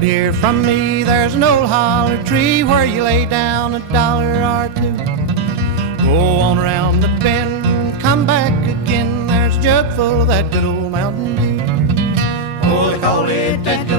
road here from me, there's an old holler tree where you lay down $1 or two. Go on around the bend and come back again, there's a jug full of that good old Mountain Dew. Oh, they call it that